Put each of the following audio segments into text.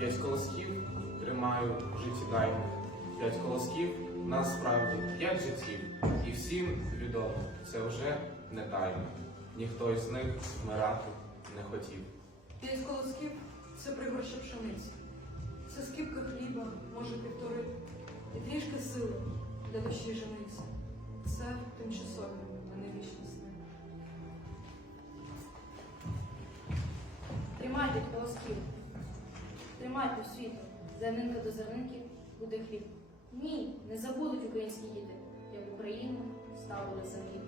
П'ять колосків тримаю життєдайних. П'ять колосків насправді п'ять життів. І всім відомо, це вже не тайна. Ніхто із них вмирати не хотів. П'ять колосків це пригорща пшениці. Це скипка хліба, може півтори, і трішки сили для душі жениці. Це тимчасові, а не вічні сни. Тримайте колосків, тримайте світло, зернинка до зернинки буде хліб. Ні, не забудуть українські діти, як Україну ставили землі.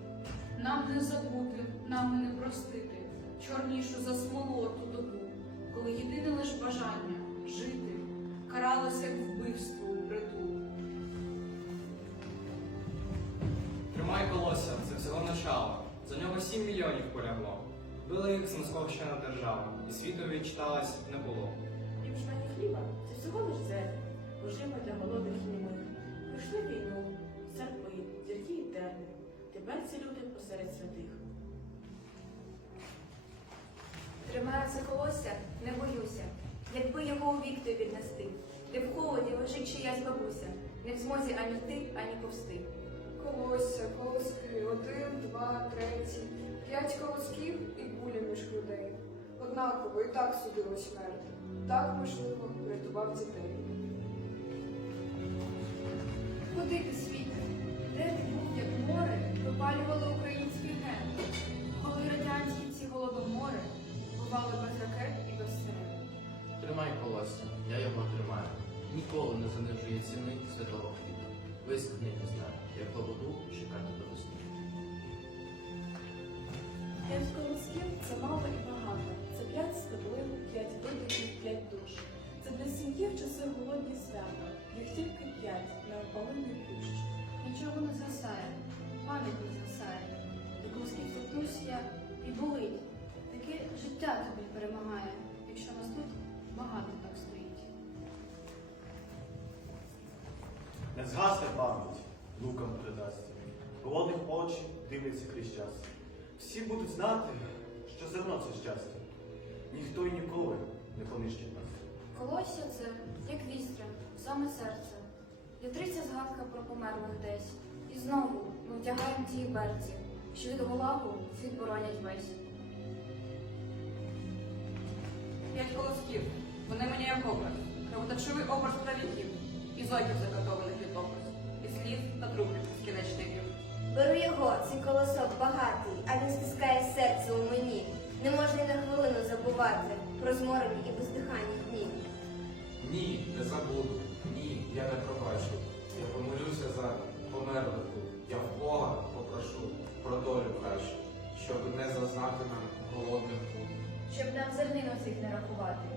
Нам не забути, нам не простити чорнішу за смолу ту добу, коли єдине лиш бажання жити каралося як вбивство у бреду. Тримай колося, це всього начало. За нього сім мільйонів полягло. Била їх з Московщина держава, і світові читалось не було. Півшмані хліба це всього лиш зерна, пожива для голодних і німих. Пройшли війну, церкви, зірки і терни. Тепер ці люди посеред святих. Тримаю за колосся, не боюся. Якби його у вік той віднести, де в холоді лежить чиясь бабуся, не в змозі ані йти, ані повсти. Колосся, колоски, один, два, третій, п'ять колосків і куля між грудей. Однаково і так судило смерть. Так, можливо, врятував дітей. Куди ти світе? Де ти був, як море, випалювали український ген? Коли радянські ці голодомори бували без ракет і без сирен. Тримай колося, я його тримаю. Ніколи не занижує ціни святого хліба. Висохне не знаю, як лободу чекати до весни. П'ять колосків це мало і колосків і болить. Таке життя тобі перемагає, якщо нас тут багато так стоїть. Не згасне пам'ять, лукам придасться. Голодних очі дивляться крізь час. Всі будуть знати, що зерно це щастя. Ніхто і ніколи не понищить нас. Колосся це, як вістря, в саме серце. Ятриться згадка про померлих десь. І знову ми вдягаємо ті берці, що від голагу світ боронять весь. П'ять колосків, вони мені як образ, кровоточивий образ правіків, і зойків закатованих літопис, і слів та трупів безкінечних вів. Беру його, цей колосок багатий, а він стискає серце у мені. Не можна й на хвилину забувати про зморені і бездиханні дні. Ні, не забуду. Ні, я не пробачу. Щоб нам зернину цих не рахувати,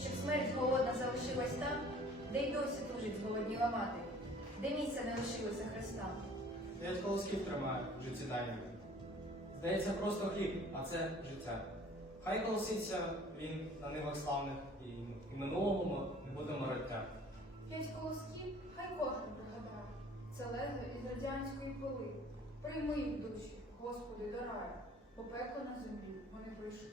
щоб смерть голодна залишилась там, де й досі тужить зголодніла мати, де місця не лишилося Христа. П'ять колосків тримаю, житті життєдайними. Здається, просто хліб, а це життя. Хай колоситься він на нивах славних, і, і минулому не буде мороття. П'ять колосків хай кожен пригадає. Це леги із радянської поли. Прийми їх душі, Господи, до раю, бо пекло на землі вони прийшли.